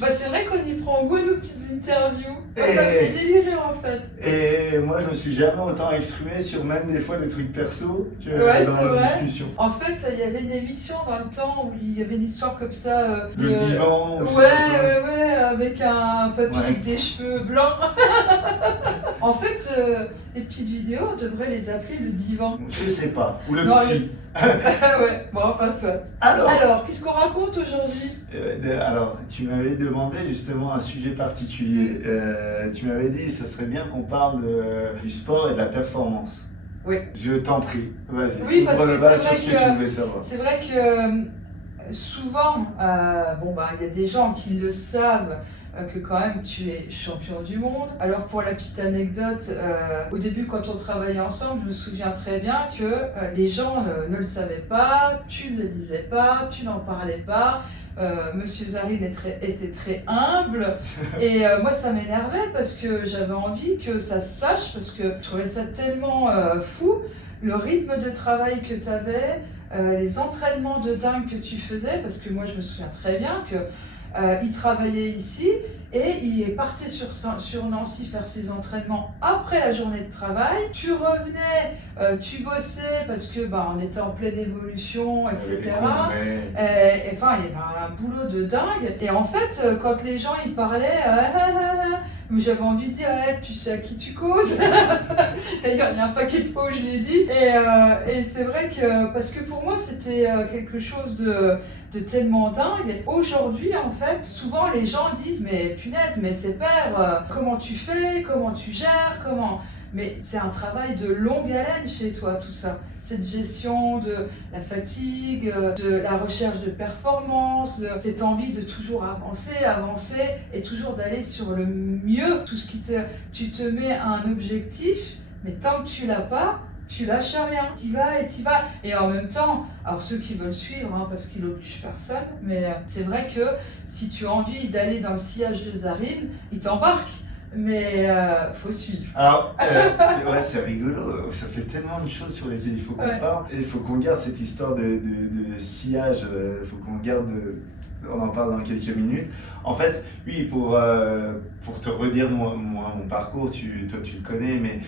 Bah, c'est vrai qu'on y prend goût nos petites interviews. Ça me fait délirer en fait. Et moi, je me suis jamais autant exprimé sur même des fois des trucs perso que dans nos discussions. En fait, il y avait une émission dans le temps où il y avait une histoire comme ça. Le divan. Ouais, avec un papy avec des cheveux blancs. En fait, les petites vidéos, on devrait les appeler le divan. Je sais pas. Ou le psy. Ouais, bon, enfin, soit. Alors, qu'est-ce qu'on raconte aujourd'hui? Alors, tu m'avais demandé justement un sujet particulier. Tu m'avais dit que ce serait bien qu'on parle du sport et de la performance. Oui. Je t'en prie, vas-y. Oui, parce que c'est vrai que souvent, il y a des gens qui le savent, que quand même tu es champion du monde. Alors pour la petite anecdote, au début quand on travaillait ensemble, je me souviens très bien que les gens ne le savaient pas, tu ne le disais pas, tu n'en parlais pas. Monsieur Zarine était très humble et moi ça m'énervait parce que j'avais envie que ça se sache, parce que je trouvais ça tellement fou, le rythme de travail que tu avais, les entraînements de dingue que tu faisais, parce que moi je me souviens très bien que il travaillait ici et il est parti sur Nancy faire ses entraînements après la journée de travail. Tu revenais, tu bossais parce que on était en pleine évolution, etc. Enfin, il y avait un boulot de dingue. Et en fait, quand les gens ils parlaient, j'avais envie de dire, tu sais à qui tu causes. D'ailleurs, il y a un paquet de fois où je l'ai dit. Et c'est vrai que, parce que pour moi, c'était quelque chose de tellement dingue. Aujourd'hui, en fait, souvent les gens disent, mais punaise, mais c'est père, comment tu fais, comment tu gères, comment... Mais c'est un travail de longue haleine chez toi, tout ça. Cette gestion de la fatigue, de la recherche de performance, cette envie de toujours avancer et toujours d'aller sur le mieux. Tout ce tu te mets un objectif, mais tant que tu l'as pas, tu lâches rien. T'y vas et t'y vas. Et en même temps, alors ceux qui veulent suivre, parce qu'il n'oblige personne, mais c'est vrai que si tu as envie d'aller dans le sillage de Zarine, il t'embarque. Mais faut suivre. Alors, c'est rigolo, ça fait tellement de choses sur lesquelles il faut qu'on parle. Il faut qu'on garde cette histoire de sillage, il faut qu'on garde, on en parle dans quelques minutes. En fait, oui, pour te redire moi, mon parcours, toi tu le connais, mais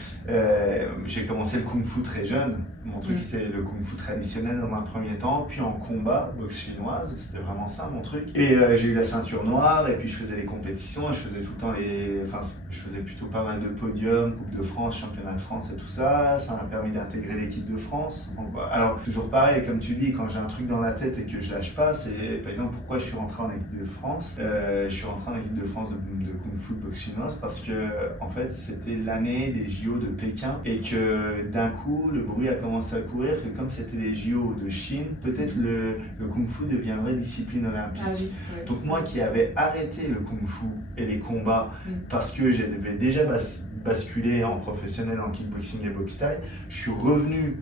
j'ai commencé le Kung Fu très jeune. Mon truc c'était le Kung Fu traditionnel dans un premier temps, puis en combat, boxe chinoise, c'était vraiment ça mon truc. Et j'ai eu la ceinture noire, et puis je faisais les compétitions, et je faisais tout le temps je faisais plutôt pas mal de podiums, Coupe de France, Championnat de France et tout ça. Ça m'a permis d'intégrer l'équipe de France. Donc, alors, toujours pareil, comme tu dis, quand j'ai un truc dans la tête et que je lâche pas, c'est par exemple pourquoi je suis rentré en équipe de France. Je suis rentré en équipe de France de Kung Fu de boxe chinoise parce que en fait c'était l'année des JO de Pékin et que d'un coup le bruit a commencé à courir que comme c'était les JO de Chine, peut-être le Kung Fu deviendrait discipline olympique. Ah oui, oui. Donc moi qui avais arrêté le Kung Fu et les combats parce que j'avais déjà basculé en professionnel en kickboxing et boxe thaï, je suis revenu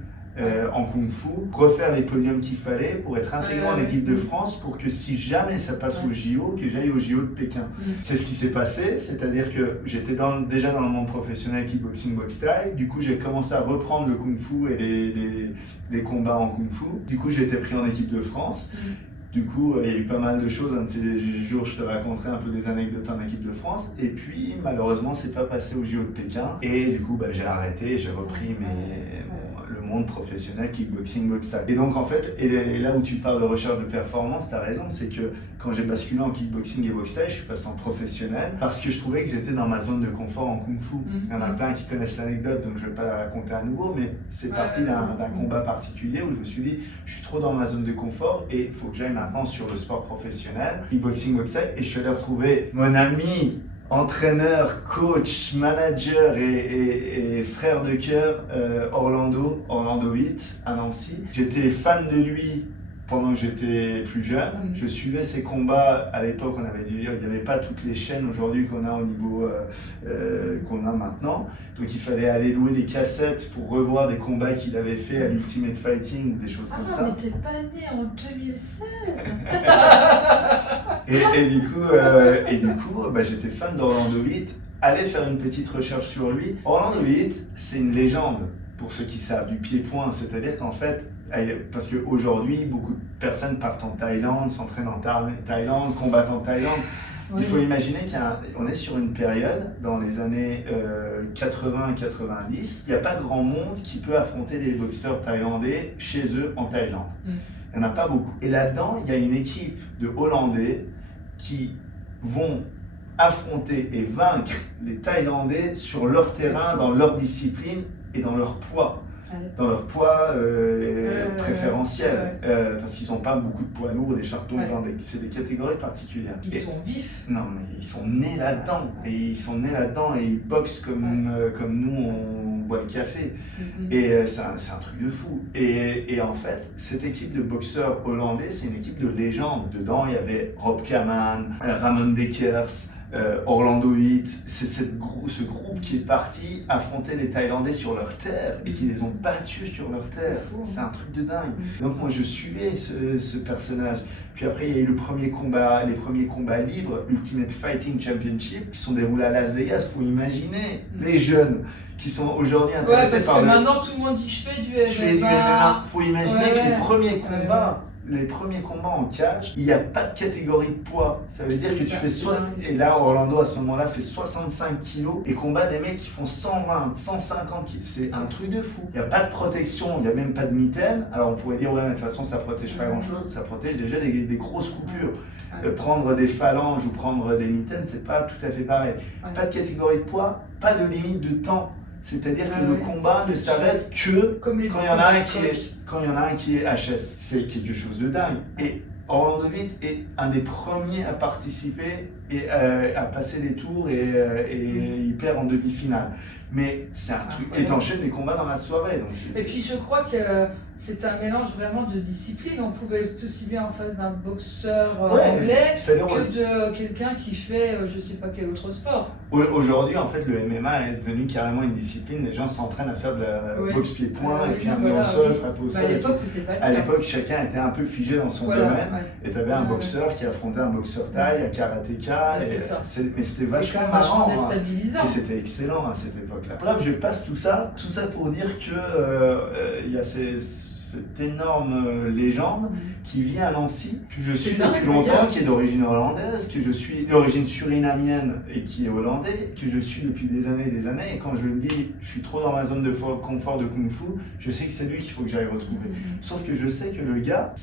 en Kung Fu, refaire les podiums qu'il fallait pour être intégré en équipe de France pour que si jamais ça passe au JO, que j'aille au JO de Pékin. C'est ce qui s'est passé, c'est-à-dire que j'étais déjà dans le monde professionnel kickboxing, boxe thaï, du coup j'ai commencé à reprendre le Kung Fu et les combats en Kung Fu, du coup j'ai été pris en équipe de France. Du coup, il y a eu pas mal de choses. Un de ces jours, je te raconterai un peu des anecdotes en équipe de France. Et puis, malheureusement, c'est pas passé au JO de Pékin. Et du coup, j'ai arrêté et j'ai repris le monde professionnel kickboxing, boxe thaï. Et donc, en fait, et là où tu parles de recherche de performance, tu as raison, c'est que quand j'ai basculé en kickboxing et boxe thaï, je suis passé en professionnel parce que je trouvais que j'étais dans ma zone de confort en Kung Fu. Il y en a plein qui connaissent l'anecdote, donc je vais pas la raconter à nouveau, mais c'est parti d'un combat particulier où je me suis dit, je suis trop dans ma zone de confort et il faut que j'aille maintenant sur le sport professionnel, kickboxing, boxe thaï, et je suis allé retrouver mon ami, entraîneur, coach, manager et frère de cœur, Orlando 8 à Nancy. J'étais fan de lui pendant que j'étais plus jeune. Je suivais ses combats. À l'époque, il n'y avait pas toutes les chaînes aujourd'hui qu'on a au niveau qu'on a maintenant. Donc il fallait aller louer des cassettes pour revoir des combats qu'il avait fait à l'Ultimate Fighting ou des choses comme ça. Ah, mais t'es pas né en 2016. Et du coup, j'étais fan d'Orlando 8. Allez faire une petite recherche sur lui. Orlando 8, c'est une légende, pour ceux qui savent, du pied-point. C'est-à-dire qu'en fait, Parce qu'aujourd'hui, beaucoup de personnes partent en Thaïlande, s'entraînent en Thaïlande, combattent en Thaïlande. Oui. Il faut imaginer qu'on est sur une période, dans les années 80 et 90, il n'y a pas grand monde qui peut affronter les boxeurs thaïlandais chez eux en Thaïlande. Il n'y en a pas beaucoup. Et là-dedans, il y a une équipe de Hollandais qui vont affronter et vaincre les Thaïlandais sur leur terrain, dans leur discipline et dans leur poids. Dans leur poids préférentiel, parce qu'ils n'ont pas beaucoup de poids lourds, des chartons, c'est des catégories particulières. Ils sont vifs. Non, mais ils sont nés là-dedans, et ils boxent comme nous on boit le café. Et c'est un truc de fou. Et en fait, cette équipe de boxeurs hollandais, c'est une équipe de légende. Dedans, il y avait Rob Kaman, Ramon Dekers, Orlando Heat, c'est ce groupe qui est parti affronter les Thaïlandais sur leur terre et qui les ont battus sur leur terre. C'est un truc de dingue. Donc moi je suivais ce personnage. Puis après il y a eu les premiers combats libres, Ultimate Fighting Championship, qui sont déroulés à Las Vegas. Faut imaginer les jeunes qui sont aujourd'hui intéressés par parce que maintenant tout le monde dit je fais du MMA. Faut imaginer que les premiers combats en cage, il n'y a pas de catégorie de poids. Ça veut dire que tu fais et là, Orlando, à ce moment-là, fait 65 kilos et combat des mecs qui font 120, 150 kilos. C'est un truc de fou. Il n'y a pas de protection, il n'y a même pas de mitaine. Alors on pourrait dire, ouais, mais de toute façon, ça ne protège pas grand-chose. Ça protège déjà des grosses coupures. Prendre des phalanges ou prendre des mitaines, c'est pas tout à fait pareil. Pas de catégorie de poids, pas de limite de temps. C'est-à-dire que le combat ne s'arrête que quand il y en a un qui est HS. C'est quelque chose de dingue. Et Orlando Heat est un des premiers à participer et à passer les tours et il perd en demi-finale. Mais c'est un truc. Et t'enchaînes les combats dans la soirée. Donc et puis je crois que c'est un mélange vraiment de discipline. On pouvait être aussi bien en face d'un boxeur anglais que de quelqu'un qui fait je sais pas quel autre sport. Aujourd'hui, en fait, le MMA est devenu carrément une discipline. Les gens s'entraînent à faire de la boxe pied-point et puis un au sol, frapper au sol. À l'époque, c'était pas le cas. À l'époque, chacun était un peu figé dans son domaine. Et tu avais un boxeur qui affrontait un boxeur thaï, un karatéka. Mais c'était vachement marrant. Déstabilisant. Et c'était excellent à cette époque-là. Bref, je passe tout ça pour dire que il y a cette énorme légende qui vit à Nancy, que je suis depuis longtemps, qui est d'origine hollandaise, que je suis d'origine surinamienne et qui est hollandais, que je suis depuis des années, et quand je me dis je suis trop dans ma zone de confort de Kung Fu, je sais que c'est lui qu'il faut que j'aille retrouver. Sauf que je sais que le gars,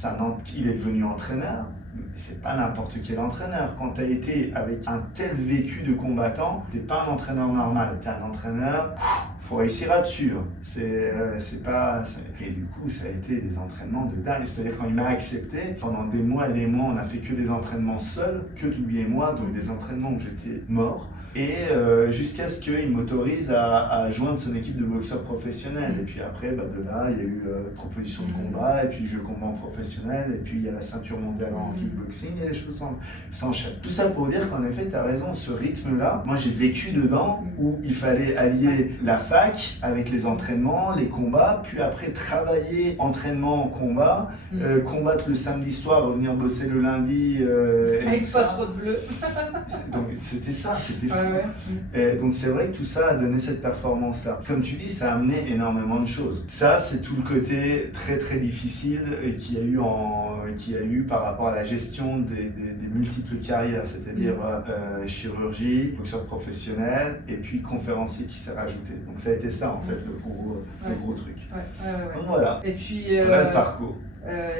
il est devenu entraîneur, c'est pas n'importe quel entraîneur. Quand tu as été avec un tel vécu de combattant, t'es pas un entraîneur normal, t'es un entraîneur, faut réussir là-dessus. Et du coup, ça a été des entraînements de dingue. C'est-à-dire quand il m'a accepté, pendant des mois et des mois, on a fait que des entraînements seuls, que lui et moi, donc des entraînements où j'étais mort. Et jusqu'à ce qu'il m'autorise à joindre son équipe de boxeurs professionnels. Et puis après, de là, il y a eu proposition de combat, et puis je combat en professionnel, et puis il y a la ceinture mondiale en kickboxing, et les choses s'enchaînent. Tout ça pour dire qu'en effet, tu as raison, ce rythme-là, moi j'ai vécu dedans, où il fallait allier la fac avec les entraînements, les combats, puis après travailler entraînement, combat, combattre le samedi soir, revenir bosser le lundi. Avec pas trop de bleu. Donc c'était ça, c'était fou. Et donc c'est vrai que tout ça a donné cette performance-là. Comme tu dis, ça a amené énormément de choses. Ça, c'est tout le côté très très difficile qu'il y a eu par rapport à la gestion des multiples carrières, c'est-à-dire chirurgie, boxeur professionnel et puis conférencier qui s'est rajouté. Donc ça a été ça en fait le gros truc. Donc voilà. Et puis voilà le parcours.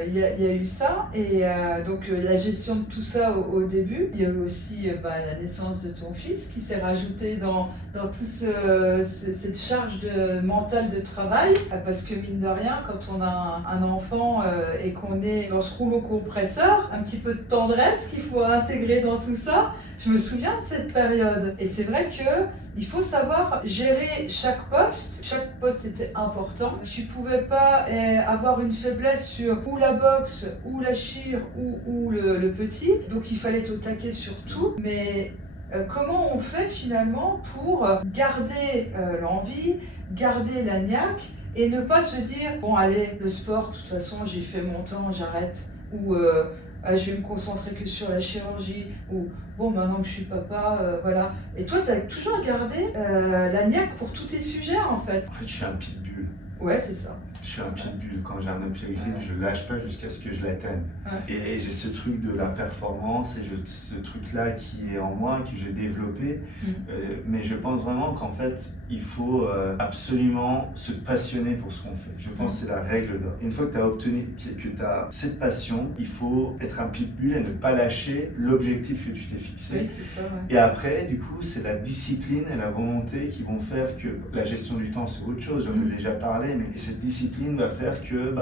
Il y a eu ça, et donc la gestion de tout ça au début. Il y a eu aussi la naissance de ton fils qui s'est rajouté dans toute cette charge mentale de travail, parce que mine de rien, quand on a un enfant et qu'on est dans ce rouleau compresseur, un petit peu de tendresse qu'il faut intégrer dans tout ça. Je me souviens de cette période, et c'est vrai qu'il faut savoir gérer chaque poste. Chaque poste était important. Tu ne pouvais pas avoir une faiblesse sur ou la boxe, ou la chire, ou le petit. Donc il fallait être au taquet sur tout. Mais comment on fait finalement pour garder l'envie, garder la niaque, et ne pas se dire bon allez, le sport, de toute façon j'ai fait mon temps, j'arrête, ou je vais me concentrer que sur la chirurgie, ou bon maintenant que je suis papa, voilà. Et toi tu as toujours gardé la niaque pour tous tes sujets en fait. En fait je suis un pitbull. Ouais, c'est ça. Je suis un pitbull. Quand j'ai un objectif, je lâche pas jusqu'à ce que je l'atteigne. Ouais. Et j'ai ce truc de la performance et ce truc-là qui est en moi, que j'ai développé. Mais je pense vraiment qu'en fait, il faut absolument se passionner pour ce qu'on fait. Je pense que c'est la règle d'or. Une fois que tu as obtenu, que tu as cette passion, il faut être un pitbull et ne pas lâcher l'objectif que tu t'es fixé. Oui, c'est ça, ouais. Et après, du coup, c'est la discipline et la volonté qui vont faire que la gestion du temps, c'est autre chose, j'en ai déjà parlé, mais cette discipline va faire que,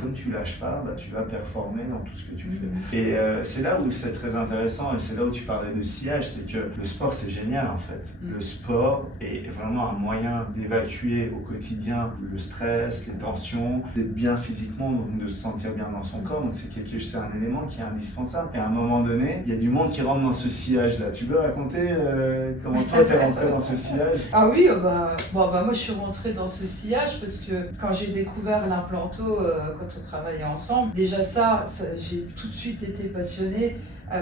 comme tu lâches pas, tu vas performer dans tout ce que tu fais. Et c'est là où c'est très intéressant, et c'est là où tu parlais de sillage, c'est que le sport, c'est génial en fait. Le sport est vraiment un moyen d'évacuer au quotidien le stress, les tensions, d'être bien physiquement, donc de se sentir bien dans son corps, donc c'est un élément qui est indispensable. Et à un moment donné, il y a du monde qui rentre dans ce sillage-là. Tu veux raconter comment toi t'es rentré dans ce sillage? Ah oui, moi je suis rentrée dans ce sillage parce que quand j'ai découvert l'implanto, quand on travaillait ensemble, déjà ça j'ai tout de suite été passionnée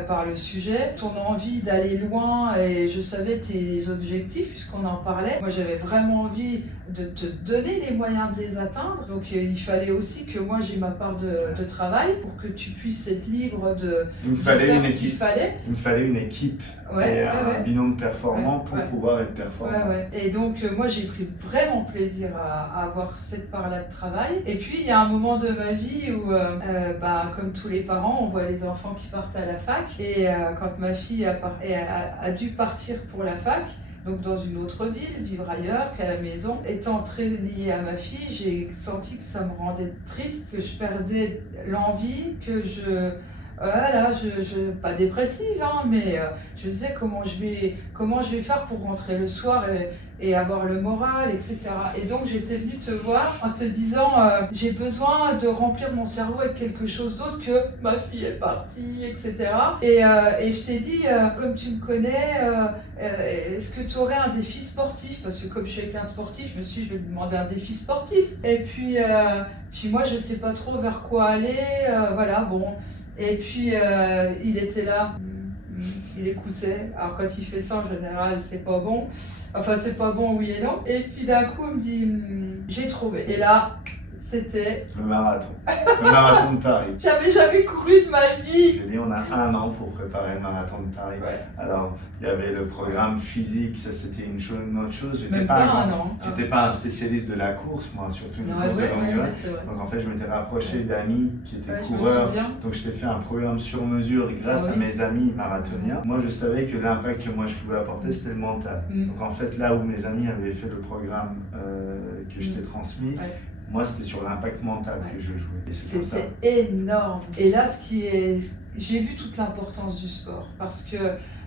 par le sujet, ton envie d'aller loin, et je savais tes objectifs puisqu'on en parlait. Moi j'avais vraiment envie de te donner les moyens de les atteindre, donc il fallait aussi que moi j'ai ma part de travail pour que tu puisses être libre de faire ce qu'il fallait. Il me fallait une équipe et un binôme performant pour pouvoir être performant. Et donc moi j'ai pris vraiment plaisir à avoir cette part-là de travail. Et puis il y a un moment de ma vie où, comme tous les parents, on voit les enfants qui partent à la fac. Et quand ma fille a dû partir pour la fac, donc dans une autre ville, vivre ailleurs qu'à la maison. Étant très liée à ma fille, j'ai senti que ça me rendait triste, que je perdais l'envie, que pas dépressive, mais je me disais comment je vais faire pour rentrer le soir et avoir le moral, etc. Et donc j'étais venue te voir en te disant j'ai besoin de remplir mon cerveau avec quelque chose d'autre que ma fille est partie, etc. Et je t'ai dit, comme tu me connais, est-ce que tu aurais un défi sportif? Parce que comme je suis avec un sportif, je me suis dit je vais lui demander un défi sportif. Et puis je dis moi je sais pas trop vers quoi aller, voilà bon. Et puis il était là, il écoutait. Alors quand il fait ça en général c'est pas bon. Enfin c'est pas bon oui et non. Et puis d'un coup il me dit j'ai trouvé. Et là c'était le marathon. Le marathon de Paris. J'avais jamais couru de ma vie. J'ai dit on a 1 an pour préparer le marathon de Paris. Alors il y avait le programme physique, ça c'était une autre chose. J'étais pas un spécialiste de la course, moi, surtout une course de longue durée. Donc en fait je m'étais rapproché d'amis qui étaient coureurs. Donc je t'ai fait un programme sur mesure grâce à mes amis marathoniens. Moi je savais que l'impact que moi je pouvais apporter c'était le mental. Donc en fait là où mes amis avaient fait le programme que je t'ai transmis, moi, c'était sur l'impact mental que je jouais. C'était énorme. Et là, j'ai vu toute l'importance du sport parce que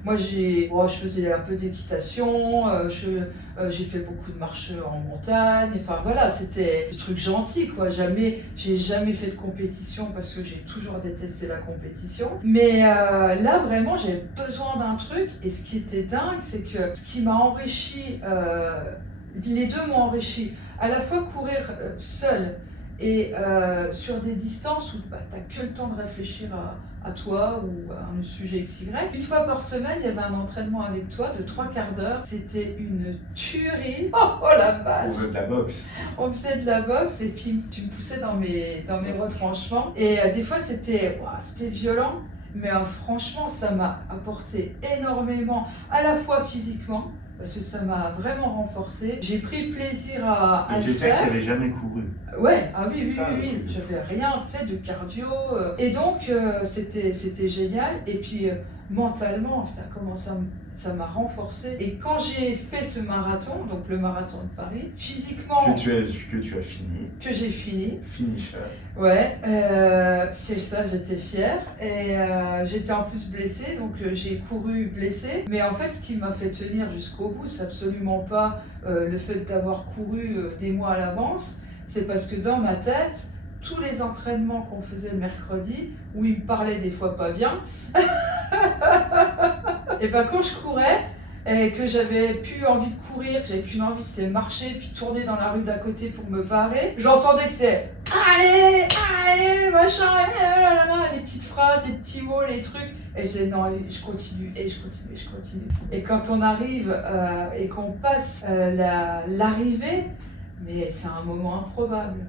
moi, je faisais un peu d'équitation, j'ai fait beaucoup de marches en montagne. Enfin voilà, c'était des trucs gentils quoi. J'ai jamais fait de compétition parce que j'ai toujours détesté la compétition. Mais là, vraiment, j'avais besoin d'un truc. Et ce qui était dingue, c'est que ce qui m'a enrichi, les deux m'ont enrichi. À la fois courir seul et sur des distances où tu n'as que le temps de réfléchir à toi ou à un sujet XY. Une fois par semaine, il y avait un entraînement avec toi de 3/4 d'heure. C'était une tuerie. Oh la vache! On faisait de la boxe. On faisait de la boxe et puis tu me poussais dans mes retranchements. Et des fois, c'était violent. Mais franchement, ça m'a apporté énormément, à la fois physiquement, parce que ça m'a vraiment renforcé. J'ai pris plaisir à le faire. J'étais qui n'avait jamais couru. Ouais, oui. J'avais rien fait de cardio. Et donc, c'était génial. Et puis, mentalement, putain, comment ça m'a renforcé. Et quand j'ai fait ce marathon, donc le marathon de Paris, physiquement... Que tu as fini. Que j'ai fini. Finisher. Ouais, c'est ça, j'étais fière. Et j'étais en plus blessée, donc j'ai couru blessée. Mais en fait, ce qui m'a fait tenir jusqu'au bout, c'est absolument pas le fait d'avoir couru des mois à l'avance. C'est parce que dans ma tête, tous les entraînements qu'on faisait le mercredi, où il me parlait des fois pas bien, et quand je courais, et que j'avais plus envie de courir, que j'avais qu'une envie, c'était marcher, puis tourner dans la rue d'à côté pour me barrer, j'entendais que c'était « Allez, machin, des petites phrases, des petits mots, les trucs ». Et j'ai dit non, je continue. Et quand on arrive et qu'on passe l'arrivée, mais c'est un moment improbable.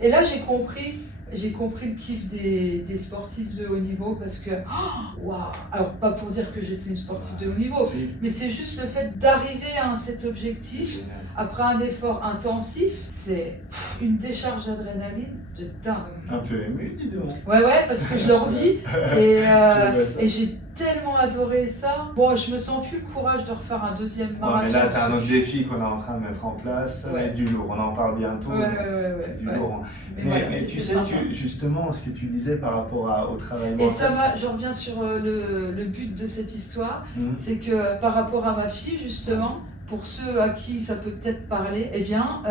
Et là, j'ai compris le kiff des sportifs de haut niveau parce que, waouh! Alors, pas pour dire que j'étais une sportive de haut niveau, mais c'est juste le fait d'arriver à cet objectif après un effort intensif, c'est une décharge d'adrénaline de dingue. Un peu ému, dis donc. Ouais, parce que je le revis et j'ai tellement adoré ça. Bon, je me sens plus le courage de refaire un deuxième marathon. Mais là, t'as un autre défi qu'on est en train de mettre en place, ça va être du lourd. On en parle bientôt. C'est du lourd. Mais tu sais, justement, ce que tu disais par rapport au travail mental. Et ça va, je reviens sur le but de cette histoire, c'est que par rapport à ma fille, justement, pour ceux à qui ça peut peut-être parler, eh bien,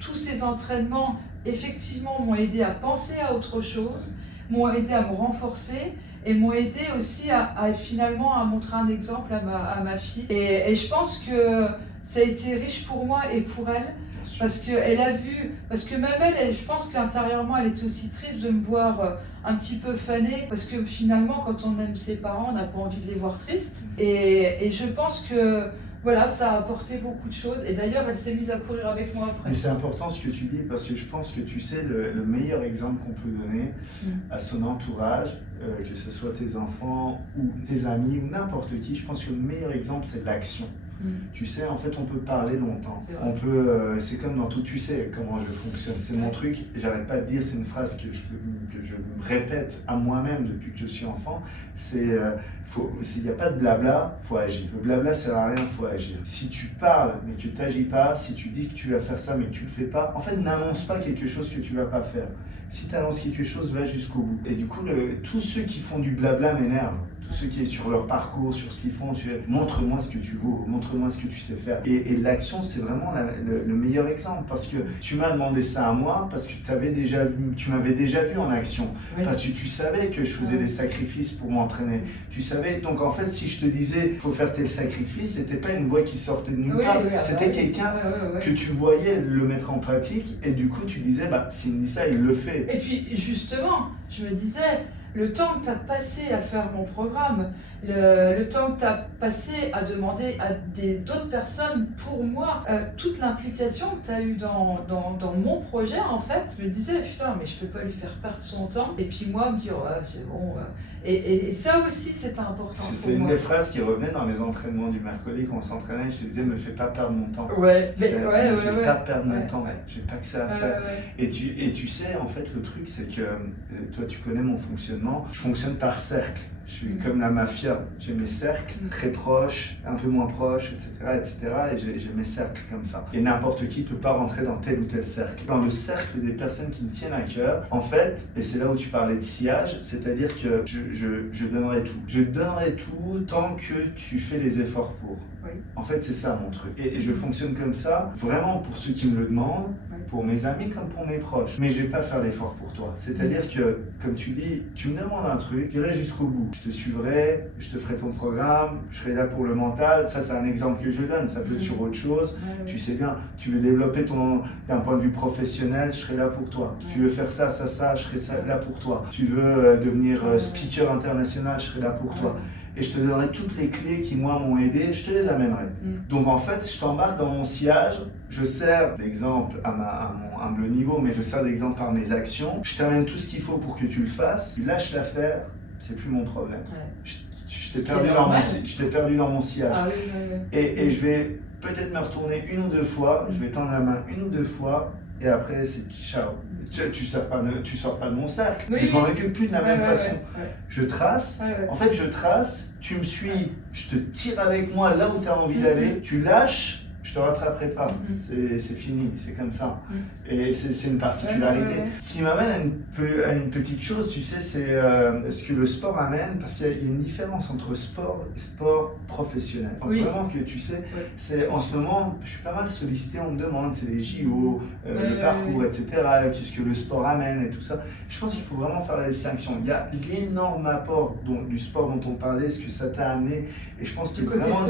tous ces entraînements, effectivement, m'ont aidé à penser à autre chose, m'ont aidé à me renforcer et m'ont aidé aussi à finalement à montrer un exemple à ma fille. Et je pense que ça a été riche pour moi et pour elle, parce qu'elle a vu, parce que même elle, je pense qu'intérieurement, elle est aussi triste de me voir un petit peu fanée, parce que finalement, quand on aime ses parents, on n'a pas envie de les voir tristes. Et je pense que voilà, ça a apporté beaucoup de choses. Et d'ailleurs, elle s'est mise à courir avec moi après. Mais c'est important ce que tu dis, parce que je pense que tu sais, le meilleur exemple qu'on peut donner à son entourage, que ce soit tes enfants ou tes amis ou n'importe qui, je pense que le meilleur exemple, c'est l'action. Tu sais, en fait, on peut parler longtemps. C'est comme dans tout, tu sais comment je fonctionne. C'est mon truc, j'arrête pas de dire, c'est une phrase que je me répète à moi-même depuis que je suis enfant. Il n'y a pas de blabla, il faut agir. Le blabla sert à rien, il faut agir. Si tu parles mais que tu n'agis pas, si tu dis que tu vas faire ça mais que tu ne le fais pas, en fait, n'annonce pas quelque chose que tu ne vas pas faire. Si tu annonces quelque chose, va jusqu'au bout. Et du coup, tous ceux qui font du blabla m'énervent. Tous ceux qui sont sur leur parcours, sur ce qu'ils font, montre-moi ce que tu vaux, montre-moi ce que tu sais faire. Et l'action, c'est vraiment le meilleur exemple, parce que tu m'as demandé ça à moi, parce que tu m'avais déjà vu en action, parce que tu savais que je faisais des sacrifices pour m'entraîner. Tu savais, donc en fait, si je te disais, il faut faire tel sacrifice, c'était pas une voix qui sortait de nulle part, c'était quelqu'un que tu voyais le mettre en pratique, et du coup, tu disais, s'il me dit ça, il le fait. Et puis, justement, je me disais, le temps que tu as passé à faire mon programme, le temps que tu as passé à demander à d'autres personnes pour moi, toute l'implication que tu as eue dans mon projet, en fait, je me disais, putain, mais je peux pas lui faire perdre son temps. Et puis moi, me dire, ouais, c'est bon. Et ça aussi, c'était important pour moi. C'était une des phrases qui revenait dans les entraînements du mercredi quand on s'entraînait. Je te disais, me fais pas perdre mon temps. Me fais pas perdre mon temps. J'ai pas que ça à faire. Et tu sais, en fait, le truc, c'est que toi, tu connais mon fonctionnement. Je fonctionne par cercle. Je suis comme la mafia, j'ai mes cercles très proches, un peu moins proches, etc. et j'ai mes cercles comme ça. Et n'importe qui ne peut pas rentrer dans tel ou tel cercle. Dans le cercle des personnes qui me tiennent à cœur, en fait, et c'est là où tu parlais de sillage, c'est-à-dire que je donnerai tout. Je donnerai tout tant que tu fais les efforts pour. En fait, c'est ça mon truc. Et je fonctionne comme ça, vraiment pour ceux qui me le demandent, pour mes amis comme pour mes proches. Mais je ne vais pas faire l'effort pour toi. C'est-à-dire que, comme tu dis, tu me demandes un truc, j'irai jusqu'au bout. Je te suivrai, je te ferai ton programme, je serai là pour le mental. Ça, c'est un exemple que je donne. Ça peut être sur autre chose. Tu sais bien, tu veux développer d'un point de vue professionnel, je serai là pour toi. Tu veux faire ça, je serai là pour toi. Tu veux devenir speaker international, je serai là pour toi. Et je te donnerai toutes les clés qui, moi, m'ont aidé, je te les amènerai. Donc, en fait, je t'embarque dans mon sillage, je sers d'exemple à mon humble niveau, mais je sers d'exemple par mes actions. Je t'amène tout ce qu'il faut pour que tu le fasses. Tu lâches l'affaire, c'est plus mon problème. Je t'ai perdu dans mon sillage. Et je vais peut-être me retourner une ou deux fois, je vais tendre la main une ou deux fois, et après, c'est ciao. Tu sors pas de mon cercle, mais je m'en occupe plus de la même façon. Je trace, en fait je trace, tu me suis, je te tire avec moi là où tu as envie d'aller, tu lâches, je te rattraperai pas, c'est fini, c'est comme ça. Et c'est une particularité. Ce qui m'amène à une petite chose, tu sais, c'est ce que le sport amène, parce qu'il y a une différence entre sport et sport professionnel. Vraiment que tu sais, c'est en ce moment, je suis pas mal sollicité, on me demande, c'est les JO, le parcours, etc., qu'est-ce que le sport amène et tout ça. Je pense qu'il faut vraiment faire la distinction. Il y a l'énorme apport du sport dont on parlait, ce que ça t'a amené, et je pense qu'il y a vraiment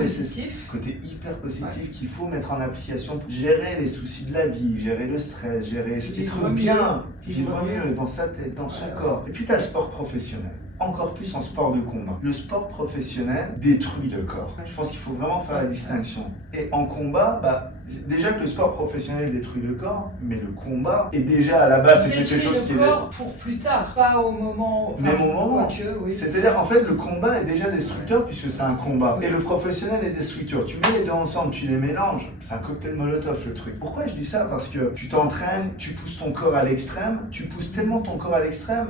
côté hyper positif qu'il faut mettre en application pour gérer les soucis de la vie, gérer le stress, gérer ce qui est trop bien, vivre mieux dans sa tête, dans son corps. Et puis tu as le sport professionnel. encore plus en sport de combat. Le sport professionnel détruit le corps. Ouais. Je pense qu'il faut vraiment faire la distinction. Et en combat, déjà que le sport professionnel détruit le corps, mais le combat, et déjà à la base, c'est quelque chose qui est... corps pour plus tard, pas au moment... Même au moment. Oui. C'est-à-dire, en fait, le combat est déjà destructeur puisque c'est un combat. Et le professionnel est destructeur. Tu mets les deux ensemble, tu les mélanges, c'est un cocktail Molotov le truc. Pourquoi je dis ça? Parce que tu t'entraînes, tu pousses ton corps à l'extrême, tu pousses tellement ton corps à l'extrême,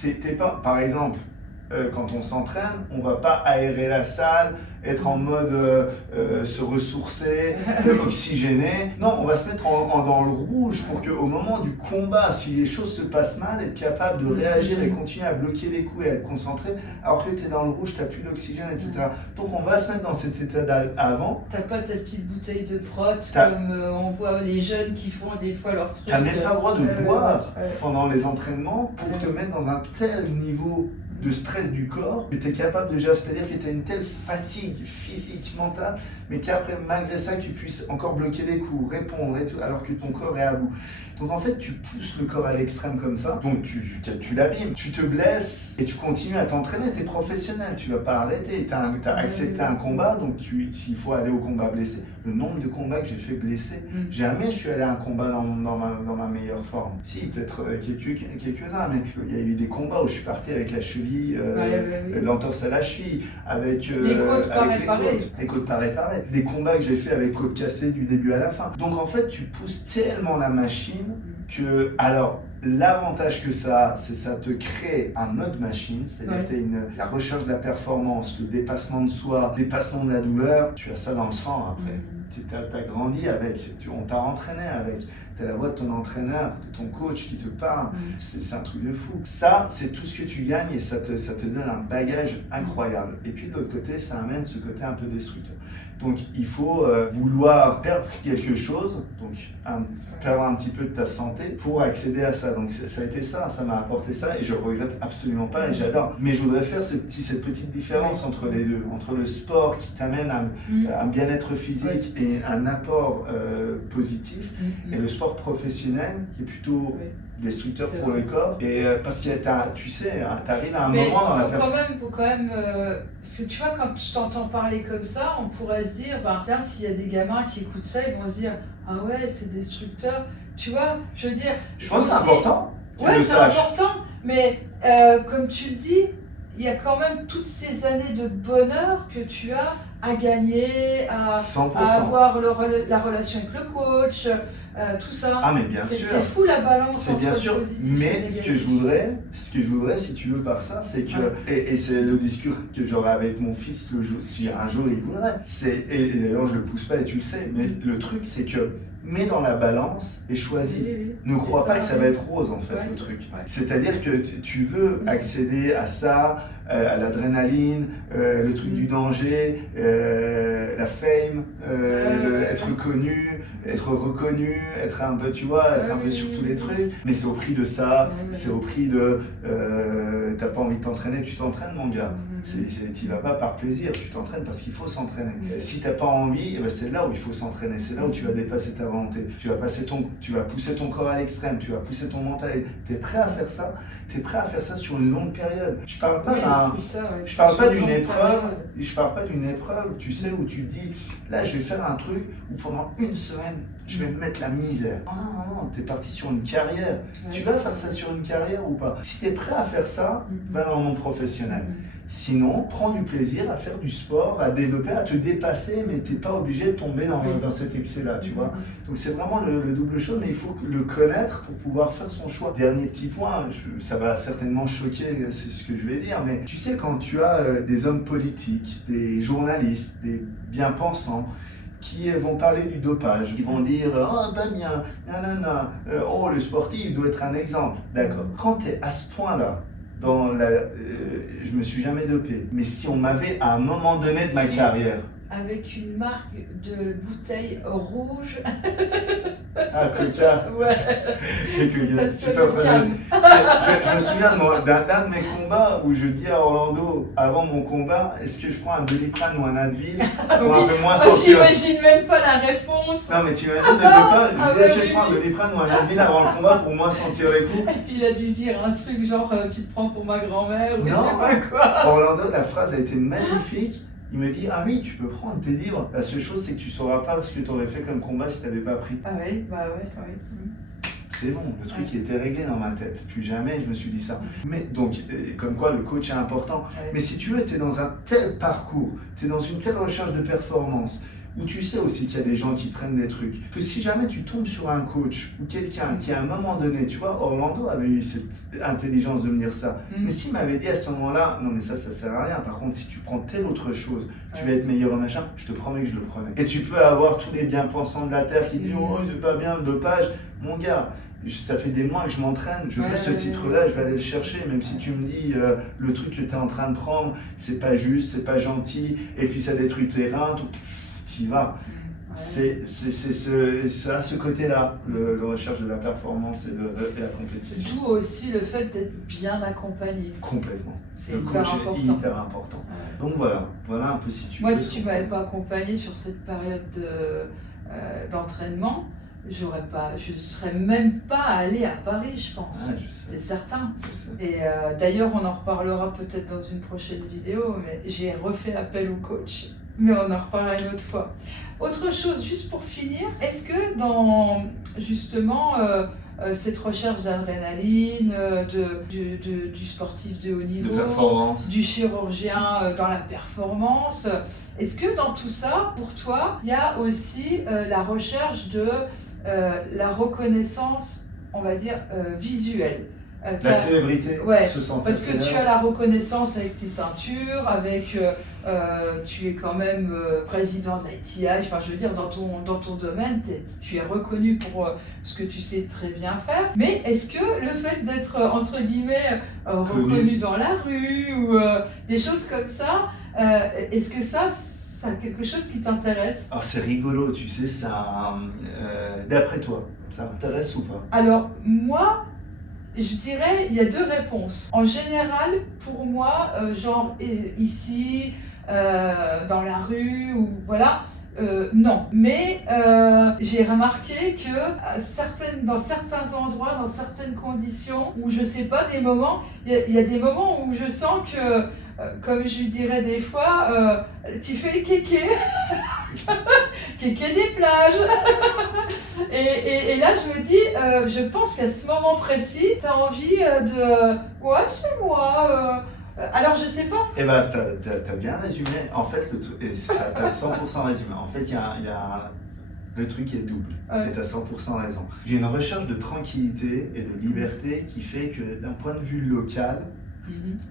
t'es pas... Par exemple, quand on s'entraîne, on va pas aérer la salle, être en mode se ressourcer, oxygéner. Non, on va se mettre dans le rouge pour qu'au moment du combat, si les choses se passent mal, être capable de réagir et continuer à bloquer les coups et à être concentré, alors que tu es dans le rouge, tu n'as plus d'oxygène, etc. Donc on va se mettre dans cet état avant. T'as pas ta petite bouteille de prot comme on voit les jeunes qui font des fois leur truc. Tu n'as même pas le droit de boire pendant les entraînements pour te mettre dans un tel niveau de stress du corps que tu es capable de gérer, c'est-à-dire que tu as une telle fatigue physique, mentale, mais qu'après, malgré ça, tu puisses encore bloquer les coups, répondre et tout, alors que ton corps est à bout. Donc en fait, tu pousses le corps à l'extrême comme ça, donc tu l'abîmes, tu te blesses et tu continues à t'entraîner, tu es professionnel, tu vas pas arrêter, tu as accepté un combat, donc s'il faut aller au combat blessé, le nombre de combats que j'ai fait blessé, jamais je suis allé à un combat dans ma meilleure forme. Si, peut-être quelques-uns, mais il y a eu des combats où je suis parti avec la cheville, l'entorse à la cheville, avec les côtes pareil. Des combats que j'ai fait avec côte cassée du début à la fin. Donc en fait, tu pousses tellement la machine que, alors, l'avantage que ça a, c'est que ça te crée un mode machine, c'est-à-dire la recherche de la performance, le dépassement de soi, le dépassement de la douleur, tu as ça dans le sang après. Tu as grandi avec, on t'a entraîné avec, tu as la voix de ton entraîneur, de ton coach qui te parle, c'est un truc de fou. Ça, c'est tout ce que tu gagnes et ça te donne un bagage incroyable. Et puis de l'autre côté, ça amène ce côté un peu destructeur. Donc il faut vouloir perdre quelque chose, donc perdre un petit peu de ta santé pour accéder à ça. Donc ça a été ça m'a apporté ça et je regrette absolument pas et j'adore. Mais je voudrais faire cette petite différence entre les deux, entre le sport qui t'amène à un bien-être physique et un apport positif et le sport professionnel qui est plutôt destructeur pour le corps. Et parce que tu sais, t'arrives à un moment dans la performance. Faut quand même parce que tu vois, quand je t'entends parler comme ça, on pourrait se dire, tiens, s'il y a des gamins qui écoutent ça, ils vont se dire, ah ouais, c'est destructeur. Tu vois, je veux dire. Je pense que c'est important. Ouais, c'est important, mais comme tu le dis, il y a quand même toutes ces années de bonheur que tu as à gagner, à avoir la relation avec le coach, tout ça. Ah mais bien sûr. C'est fou la balance. C'est bien sûr. Mais ce que je voudrais, si tu veux par ça, c'est que et c'est le discours que j'aurai avec mon fils le jour, si un jour il voudrait. Et d'ailleurs je le pousse pas et tu le sais. Mais le truc c'est que mets dans la balance et choisis. Ne crois pas que ça va être rose en fait le truc. C'est-à-dire que tu veux accéder à ça, à l'adrénaline, le truc du danger, la fame, être connu, être reconnu, être un peu, tu vois, être un peu sur tous les trucs. Mais c'est au prix de ça, c'est au prix de t'as pas envie de t'entraîner, tu t'entraînes mon gars. Tu vas pas par plaisir, tu t'entraînes parce qu'il faut s'entraîner. Si t'as pas envie, c'est là où il faut s'entraîner, c'est là où tu vas dépasser ta volonté. Tu vas pousser ton corps à l'extrême, tu vas pousser ton mental. T'es prêt à faire ça? T'es prêt à faire ça sur une longue période? Je parle pas d'une épreuve, tu sais, où tu te dis, là je vais faire un truc où pendant une semaine, je vais me mettre la misère. Non, t'es parti sur une carrière. Tu vas faire ça sur une carrière ou pas? Si t'es prêt à faire ça, va dans le monde professionnel. Sinon, prends du plaisir à faire du sport, à développer, à te dépasser, mais t'es pas obligé de tomber dans cet excès-là, tu vois. Donc c'est vraiment le double chose, mais il faut le connaître pour pouvoir faire son choix. Dernier petit point, ça va certainement choquer, c'est ce que je vais dire, mais tu sais, quand tu as des hommes politiques, des journalistes, des bien-pensants, qui vont parler du dopage, qui vont dire « Oh, Damien, nanana, oh, le sportif doit être un exemple. » D'accord. Quand tu es à ce point-là, je me suis jamais dopé, mais si on m'avait à un moment donné de ma carrière, avec une marque de bouteille rouge. Ah, Coca. Ouais. Et que, C'est ta tu seule peux prendre- gamme. je me souviens d'un de mes combats où je dis à Orlando, avant mon combat, est-ce que je prends un Doliprane ou un Advil pour un peu moins Moi, sentir. j'imagine même pas la réponse. Non, mais tu imagines le départ, je Ah dis, est-ce que ouais, je prends un Doliprane ou un Advil avant le combat pour moins sentir les coups? Et puis il a dû dire un truc genre tu te prends pour ma grand-mère ou je Non. sais pas quoi. Orlando, la phrase a été magnifique. Il me dit, ah oui, tu peux prendre, t'es libre. La seule chose, c'est que tu sauras pas ce que tu aurais fait comme combat si t'avais pas pris. Ah oui, bah ouais, ouais. C'est bon, le truc Ouais. était réglé dans ma tête. Plus jamais je me suis dit ça. Mais donc, comme quoi le coach est important. Ouais. Mais si tu veux, tu es dans un tel parcours, tu es dans une telle recherche de performance, où tu sais aussi qu'il y a des gens qui prennent des trucs, que si jamais tu tombes sur un coach ou quelqu'un qui à un moment donné, tu vois, Orlando avait eu cette intelligence de me dire ça. Mais s'il m'avait dit à ce moment-là, non mais ça sert à rien, par contre si tu prends telle autre chose, tu vas être meilleur au machin, je te promets que je le prenais. Et tu peux avoir tous les bien-pensants de la Terre qui disent, oh c'est pas bien le dopage, mon gars. Ça fait des mois que je m'entraîne, je veux ce titre-là, je vais aller le chercher, même si tu me dis le truc que tu es en train de prendre, c'est pas juste, c'est pas gentil, et puis ça détruit tes reins, t'y vas. C'est à ce côté-là, le recherche de la performance et la compétition. D'où aussi le fait d'être bien accompagné. Complètement. C'est Le hyper coach important. est hyper important. Ouais. Donc voilà un peu si tu Moi, veux. si tu m'avais pas accompagné sur cette période d'entraînement, je serais même pas allée à Paris, je pense. Ouais, je sais. C'est certain. Je sais. Et d'ailleurs, on en reparlera peut-être dans une prochaine vidéo, mais j'ai refait appel au coach. Mais on en reparlera une autre fois. Autre chose, juste pour finir, est-ce que dans justement cette recherche d'adrénaline, du sportif de haut niveau, De performance. du chirurgien dans la performance, est-ce que dans tout ça, pour toi, il y a aussi la recherche de la reconnaissance, on va dire, visuelle? La célébrité, ouais, se sentir parce que célèbre. tu as la reconnaissance avec tes ceintures, avec tu es quand même président de l'ITI, enfin je veux dire dans ton domaine, tu es reconnu pour ce que tu sais très bien faire. Mais est-ce que le fait d'être entre guillemets reconnu dans la rue ou des choses comme ça, est-ce que ça a quelque chose qui t'intéresse? Alors c'est rigolo, tu sais, ça. D'après toi, ça m'intéresse ou pas? Alors moi, je dirais, il y a deux réponses. En général, pour moi, genre ici, dans la rue, ou voilà, non. Mais j'ai remarqué que dans certains endroits, dans certaines conditions, où je sais pas, des moments, il y a des moments où je sens que, comme je dirais des fois, tu fais le kéké. Kéké des plages. Et là, je me dis, je pense qu'à ce moment précis, tu as envie de. Ouais, c'est moi. Alors, je sais pas. Eh ben, t'as bien résumé. En fait, t'as 100% résumé. En fait, il y a le truc est double. Ouais. Et t'as 100% raison. J'ai une recherche de tranquillité et de liberté qui fait que d'un point de vue local,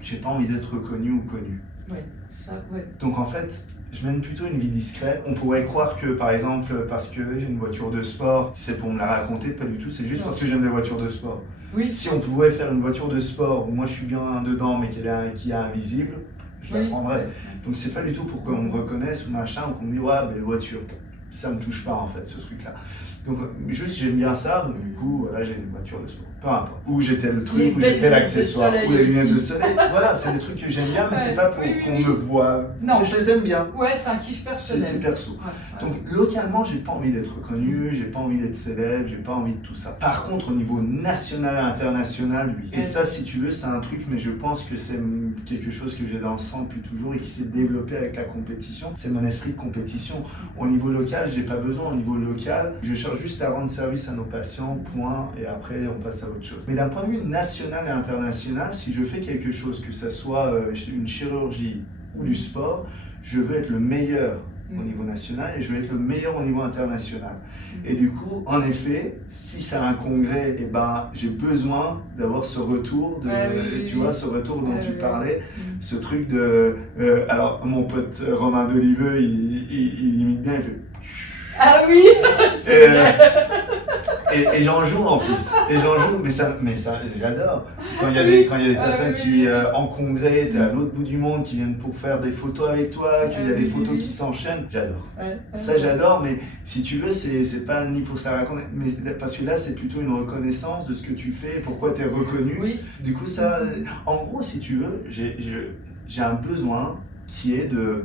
j'ai pas envie d'être reconnu ou connu. Ouais, ça, ouais. Donc en fait, je mène plutôt une vie discrète. On pourrait croire que, par exemple, parce que j'ai une voiture de sport, c'est pour me la raconter, pas du tout, c'est juste parce que j'aime les voitures de sport. Oui. Si on pouvait faire une voiture de sport où moi je suis bien dedans mais qui est invisible, je la prendrais. Donc c'est pas du tout pour qu'on me reconnaisse ou machin, ou qu'on me dise ouais, belle voiture. Ça me touche pas en fait, ce truc-là. Donc juste j'aime bien ça, donc du coup voilà, j'ai une voiture de sport, peu importe. Ou j'ai tel truc, ou j'ai tel accessoire, ou les lunettes de soleil. Voilà, c'est des trucs que j'aime bien, mais c'est pas pour qu'on me voit. Non. Je les aime bien. Ouais, c'est un kiff personnel. C'est perso. Ouais. Donc localement, j'ai pas envie d'être reconnu, j'ai pas envie d'être célèbre, j'ai pas envie de tout ça. Par contre, au niveau national et international, oui. Et ça, si tu veux, c'est un truc, mais je pense que c'est quelque chose que j'ai dans le sang depuis toujours et qui s'est développé avec la compétition. C'est mon esprit de compétition. Au niveau local, j'ai pas besoin. Au niveau local, je cherche juste à rendre service à nos patients, point, et après on passe à autre chose. Mais d'un point de vue national et international, si je fais quelque chose, que ça soit une chirurgie ou du sport, je veux être le meilleur au niveau national et je veux être le meilleur au niveau international. Et du coup, en effet, si c'est un congrès, eh ben, j'ai besoin d'avoir ce retour, ce retour dont tu parlais, ce truc de... alors, mon pote Romain Deliveux, il imite bien, il fait... Ah oui, c'est vrai. Et j'en joue en plus. Et j'en joue, mais ça j'adore. Quand il y a des personnes qui, en congrès, t'es à l'autre bout du monde, qui viennent pour faire des photos avec toi, qu'il y a des photos qui s'enchaînent, j'adore. Ça, j'adore, mais si tu veux, c'est pas ni pour ça raconter, mais parce que là, c'est plutôt une reconnaissance de ce que tu fais, pourquoi tu es reconnu. Oui. Du coup, ça, en gros, si tu veux, j'ai un besoin qui est de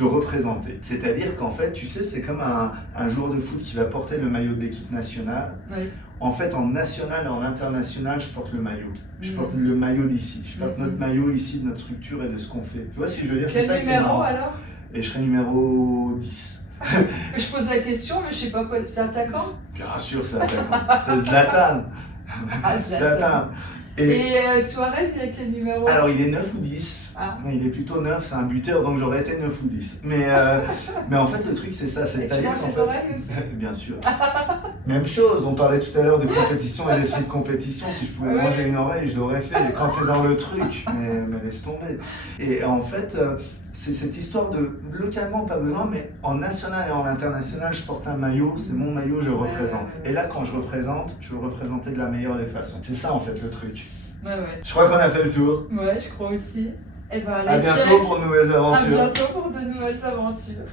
représenter. C'est-à-dire qu'en fait, tu sais, c'est comme un joueur de foot qui va porter le maillot de l'équipe nationale. Oui. En fait, en national et en international, je porte le maillot. Je porte le maillot d'ici. Je porte notre maillot ici, de notre structure et de ce qu'on fait. Tu vois ce que je veux dire? Quel numéro alors? Et je serai numéro 10. Je pose la question, mais je sais pas quoi. C'est attaquant? Bien sûr, c'est attaquant. C'est Zlatan. Zlatan. Et Suarez, il a quel numéro? Alors, il est 9 ou 10. Mais il est plutôt 9, c'est un buteur, donc j'aurais été 9 ou 10. Mais en fait, le truc, c'est ça. C'est-à-dire qu'en fait. Oreilles aussi Bien sûr. Même chose, on parlait tout à l'heure de compétition et l'esprit de compétition. Si je pouvais manger une oreille, je l'aurais fait. Et quand t'es dans le truc, mais laisse tomber. Et en fait, c'est cette histoire de localement, pas besoin, mais en national et en international, je porte un maillot, c'est mon maillot, je représente. Et là, quand je représente, je veux représenter de la meilleure des façons. C'est ça en fait le truc. Je crois qu'on a fait le tour. Ouais, je crois aussi. Et ben, à bientôt pour de nouvelles aventures. À bientôt pour de nouvelles aventures.